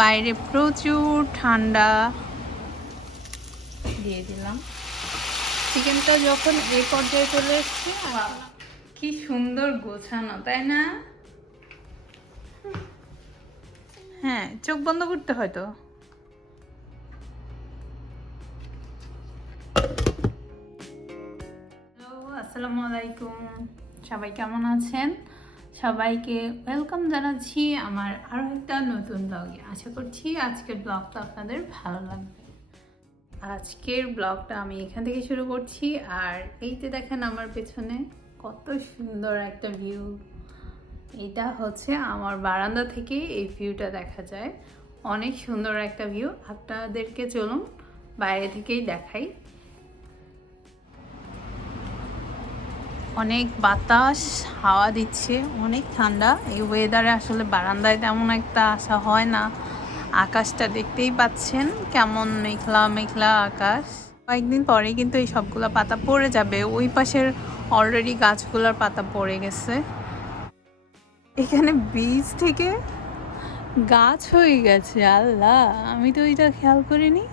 বাইরে প্রচুর ঠান্ডা। দিয়ে দিলাম। চিকেনটা যখন এই পর্যায়ে চলে এসছে কি সুন্দর গোছানো, তাই না? হ্যাঁ চোখ বন্ধ করতে হয়তো আসসালামু আলাইকুম। সবাই কেমন আছেন? সবাইকে ওয়েলকাম জানাচ্ছি আমার আরও একটা নতুন ব্লগে। আশা করছি আজকের ব্লগটা আপনাদের ভালো লাগবে। আজকের ব্লগটা আমি এখান থেকে শুরু করছি। আর এই যে দেখেন আমার পেছনে কত সুন্দর একটা ভিউ। এটা হচ্ছে আমার বারান্দা থেকে এই ভিউটা দেখা যায়। অনেক সুন্দর একটা ভিউ। আপনাদেরকে চলুন বাইরে থেকেই দেখাই। অনেক বাতাস, হাওয়া দিচ্ছে, অনেক ঠান্ডা। এই ওয়েদারে আসলে বারান্দায় তেমন একটা আসা হয় না। আকাশটা দেখতেই পাচ্ছেন কেমন মেঘলা মেঘলা আকাশ। কয়েকদিন পরে কিন্তু এই সবগুলো পাতা পড়ে যাবে। ওই পাশের অলরেডি গাছগুলোর পাতা পড়ে গেছে। এখানে বীজ থেকে গাছ হয়ে গেছে, আল্লাহ! আমি তো এটা খেয়াল করিনি।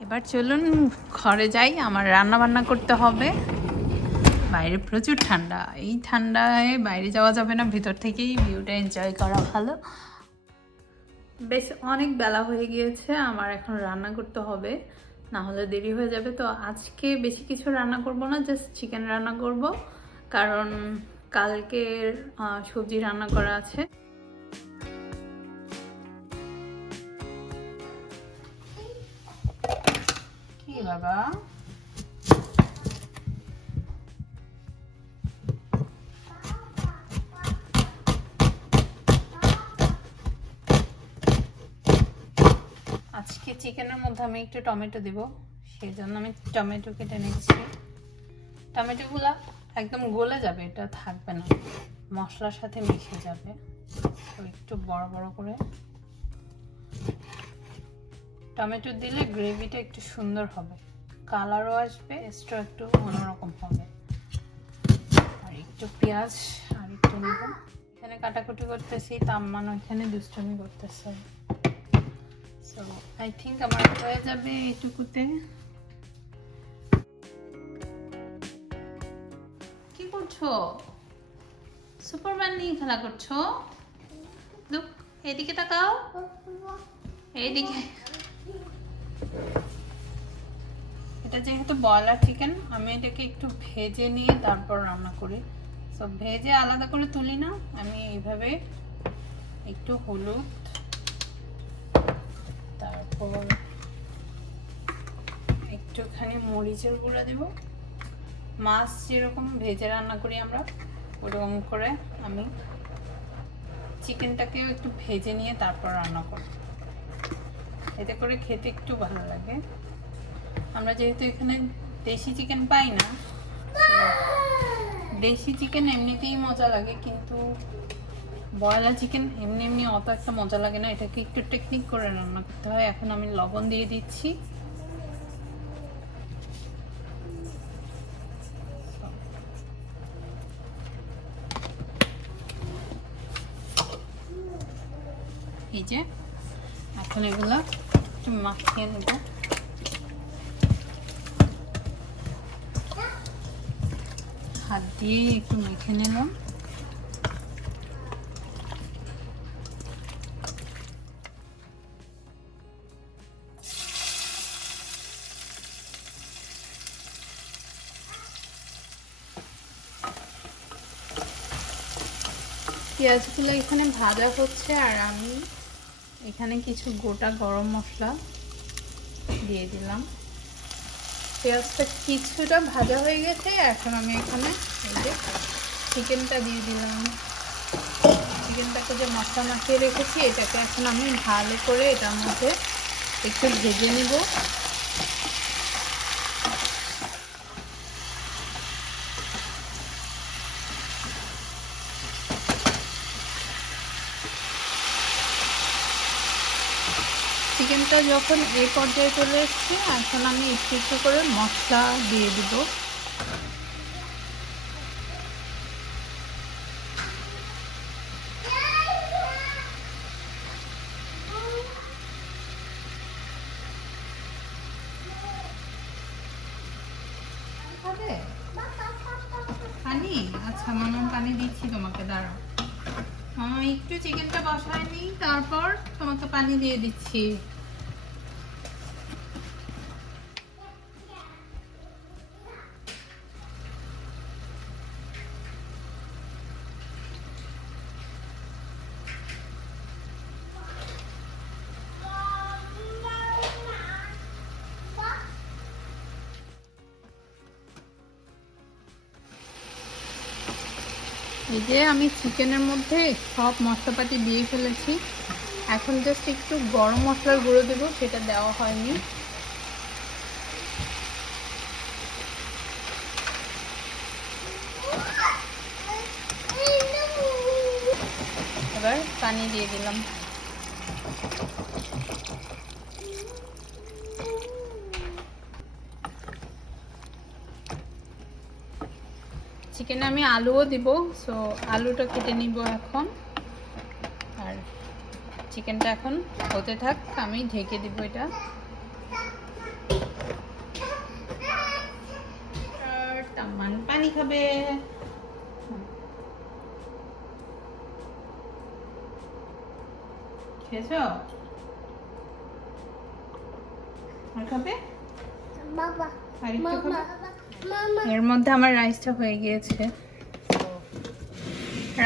এবার চলুন ঘরে যাই, আমার রান্না বান্না করতে হবে। বাইরে প্রচুর ঠান্ডা। এই ঠান্ডায় বাইরে যাওয়া যাবে না, ভিতর থেকেই ভিউটা এনজয় করা ভালো। বেশ, অনেক বেলা হয়ে গিয়েছে, আমার এখন রান্না করতে হবে, না হলে দেরি হয়ে যাবে। তো আজকে বেশি কিছু রান্না করব না জাস্ট চিকেন রান্না করব, কারণ কালকের সবজি রান্না করা আছে। বাবা? আজকে চিকেনের মধ্যে আমি একটু টমেটো দেব সেই জন্য আমি টমেটো কেটে নিচ্ছি। টমেটোগুলো একদম গলে যাবে, এটা থাকবে না, মশলার সাথে মিশে যাবে। একটু বড় বড় করে। টমেটো দিলে গ্রেভিটা একটু সুন্দর হবে, কালারও আসবে এক্সট্রা একটু অন্যরকম হবে। আর একটু পেঁয়াজ আর একটু নেব এখানে কাটাকুটি করতেছি তাম্মান এখানে দুষ্টমি করতেছে। সো আই থিঙ্ক আমার হয়ে যাবে এইটুকুতে কি করছ? সুপারম্যান নিয়ে খেলা করছ? দুঃখ এদিকে তাকাও। এইদিকে এটা যেহেতু বয়লার চিকেন আমি এটাকে একটু ভেজে নিয়ে তারপর রান্না করি। সব ভেজে আলাদা করে তুলি না, আমি এইভাবে একটু হলুদ তারপর একটুখানি মরিচের গুঁড়া দেব। মাছ যেরকম ভেজে রান্না করি আমরা, ওরকম করে আমি চিকেনটাকেও একটু ভেজে নিয়ে তারপর রান্না করি এতে করে খেতে একটু ভালো লাগে। আমরা যেহেতু এখানে দেশি চিকেন পাই না দেশি চিকেন এমনিতেই মজা লাগে, কিন্তু বয়লার চিকেন এমনি এমনি অত একটা মজা লাগে না, এটাকে একটু টেকনিক করে রান্না করতে হয়। এখন আমি লবণ দিয়ে দিচ্ছি। এই যে, এখন এগুলো একটু মাখিয়ে নেব। হাত দিয়ে একটু মেখে নিলাম। পেঁয়াজগুলো এখানে ভাজা হচ্ছে আর আমি এখানে কিছু গোটা গরম মশলা দিয়ে দিলাম। পেঁয়াজটা কিছুটা ভাজা হয়ে গেছে, এখন আমি এখানে এই যে চিকেনটা দিয়ে দিলাম। চিকেনটাকে যে মশলা মাখিয়ে রেখেছি, এটাকে এখন আমি ভালো করে এটার মধ্যে একটু ভেজে নিব। চিকেনটা যখন এই পর্যায়ে চলে এসছে, এখন আমি একটু একটু করে মশলা দিয়ে দিব। পানি? আচ্ছা মামা, পানি দিচ্ছি তোমাকে, দাঁড়াও। মামা, একটু চিকেনটা বসায়নি, তারপর তোমাকে পানি দিয়ে দিচ্ছি। এই যে আমি চিকেনের মধ্যে সব মশলাপাতি দিয়ে ফেলেছি। এখন জাস্ট একটু গরম মশলার গুঁড়ো দেবো, সেটা দেওয়া হয়নি। এবার পানি দিয়ে দিলাম। চিকেনে আমি আলুও দিব সো আলুটা কেটে নিব এখন। আর চিকেনটা এখন হতে থাক আমি ঢেকে দিব এটা। তামান পানি খাবে। খেয়েছ? আর খাবে? বাবা আর একটু খাবে? এর মধ্যে আমার রাইসটা হয়ে গিয়েছে।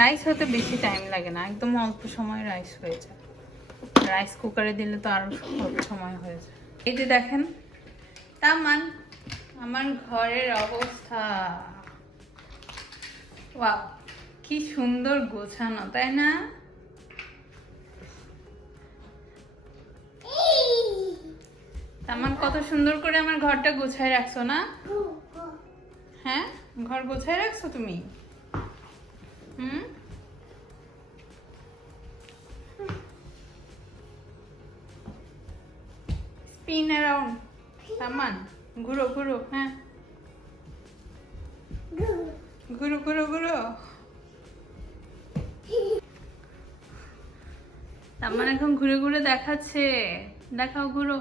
রাইস হতে বেশি টাইম লাগে না, একদম অল্প সময় রাইস হয়ে যায়। রাইস কুকারে দিলে তো আরও অল্প সময় হয়ে যায়। এই যে দেখেন তামান আমার ঘরের অবস্থা। ওয়াও, কি সুন্দর গোছানো, তাই না? তামান কত সুন্দর করে আমার ঘরটা গোছায় রাখছো না? হ্যাঁ? ঘর গোছায় রাখছো তুমি? হুম? স্পিন অ্যারাউন্ড সামান ঘুরো ঘুরো হ্যাঁ। ঘুরো ঘুরো ঘুরো। তামান এখন ঘুরে ঘুরে দেখাচ্ছে। দেখাও ঘুরো।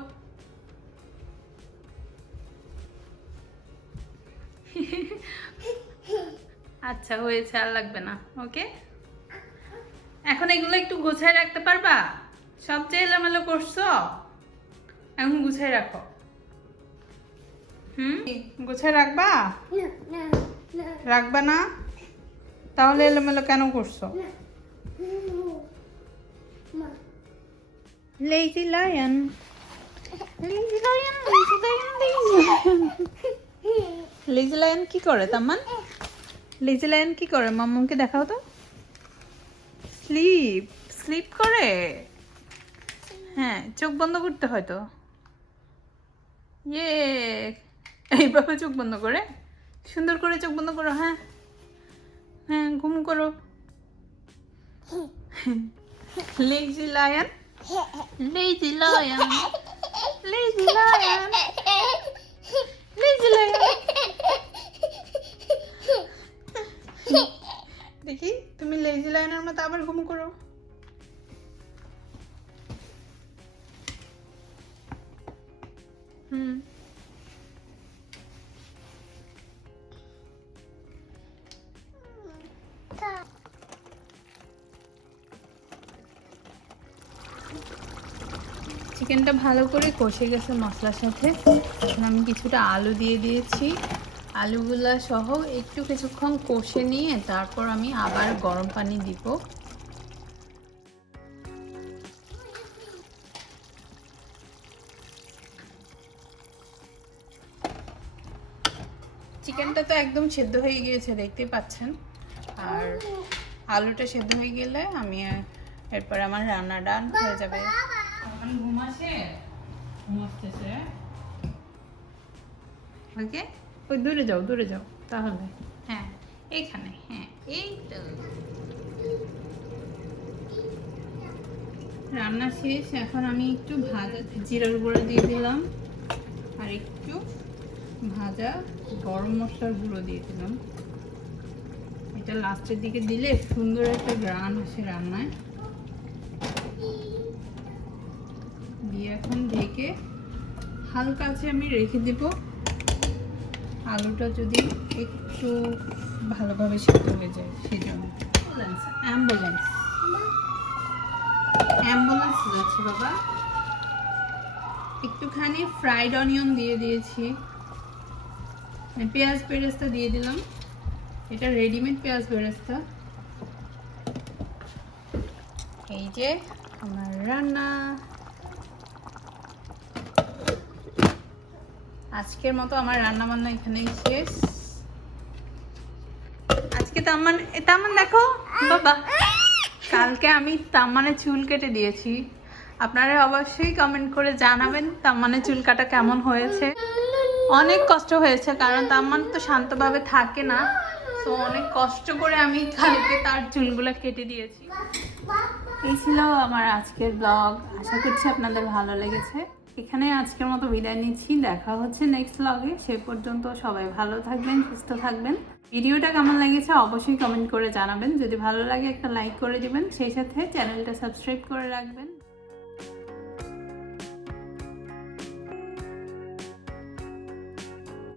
আচ্ছা হয়েছে, আর লাগবে না ওকে এখন এগুলো একটু গুছায় রাখতে পারবা? সব এলোমেলো করছ, এখন গুছায় রাখো। হুম? গুছায় রাখবা? রাখবা না? তাহলে এলোমেলো কেন করছ? Lazy lion lazy lion lazy lion lazy lion কি করে তামান লেজি লায়ন কি করে? মাম্মাকে দেখাও তো। স্লিপ স্লিপ করে। হ্যাঁ চোখ বন্ধ করতে হয় তো। ইয়ে এইভাবে চোখ বন্ধ করে। সুন্দর করে চোখ বন্ধ করো হ্যাঁ। হ্যাঁ ঘুম করো। Lazy lion? Lazy lion? Lazy lion lazy lion দেখি তুমি লেজি লাইনের মতো আবার ঘুম করো। চিকেনটা ভালো করে কষে গেছে মশলার সাথে। এখন আমি কিছুটা আলু দিয়ে দিয়েছি। আলুগুলা সহ একটু কিছুক্ষণ কষে নিয়ে তারপর আমি আবার গরম পানি দিব। চিকেনটা তো একদম সেদ্ধ হয়ে গিয়েছে দেখতে পাচ্ছেন। আর আলুটা সেদ্ধ হয়ে গেলে আমি এরপর আমার রান্না ডান হয়ে যাবে। এখন ঘুমাসে ঘুমাসতেছে ওকে? ওই দূরে যাও দূরে যাও, তাহলে। হ্যাঁ এইখানে হ্যাঁ এই তো। রান্না শেষ, এখন আমি একটু ভাজা জিরার গুঁড়ো দিয়ে দিলাম, আর একটু ভাজা গরম মশলার গুঁড়ো দিয়ে দিলাম। এটা লাস্টের দিকে দিলে সুন্দর একটা গ্রান আসে রান্নায়। দিয়ে এখন ঢেকে হালকা আছে আমি রেখে দিব। আলুটা যদি একটু ভালোভাবে সিদ্ধ হয়ে যায় সেই জন্য অ্যাম্বুলেন্স অ্যাম্বুলেন্স যাচ্ছে বাবা। একটুখানি ফ্রাইড অনিয়ন দিয়ে দিয়েছি। পেঁয়াজ বেরেস্তা দিয়ে দিলাম। এটা রেডিমেড পেঁয়াজ বেরেস্তা। এই যে আমার রান্না। আজকের মতো আমার রান্না বান্না এখানেই শেষ। আজকে তামান তামান দেখো, বাবা। কালকে আমি তামানের চুল কেটে দিয়েছি। আপনারা অবশ্যই কমেন্ট করে জানাবেন তামানের চুল কাটা কেমন হয়েছে। অনেক কষ্ট হয়েছে, কারণ তামান তো শান্তভাবে থাকে না। তো অনেক কষ্ট করে আমি কালকে তার চুলগুলো কেটে দিয়েছি। এই ছিল আমার আজকের ব্লগ আশা করছি আপনাদের ভালো লেগেছে। এখানে আজকের মতো বিদায় নিচ্ছি। দেখা হচ্ছে নেক্সট ব্লগে সে পর্যন্ত সবাই ভালো থাকবেন, সুস্থ থাকবেন। ভিডিওটা কেমন লেগেছে অবশ্যই কমেন্ট করে জানাবেন। যদি ভালো লাগে একটা লাইক করে দিবেন। সেই সাথে চ্যানেলটা সাবস্ক্রাইব করে রাখবেন।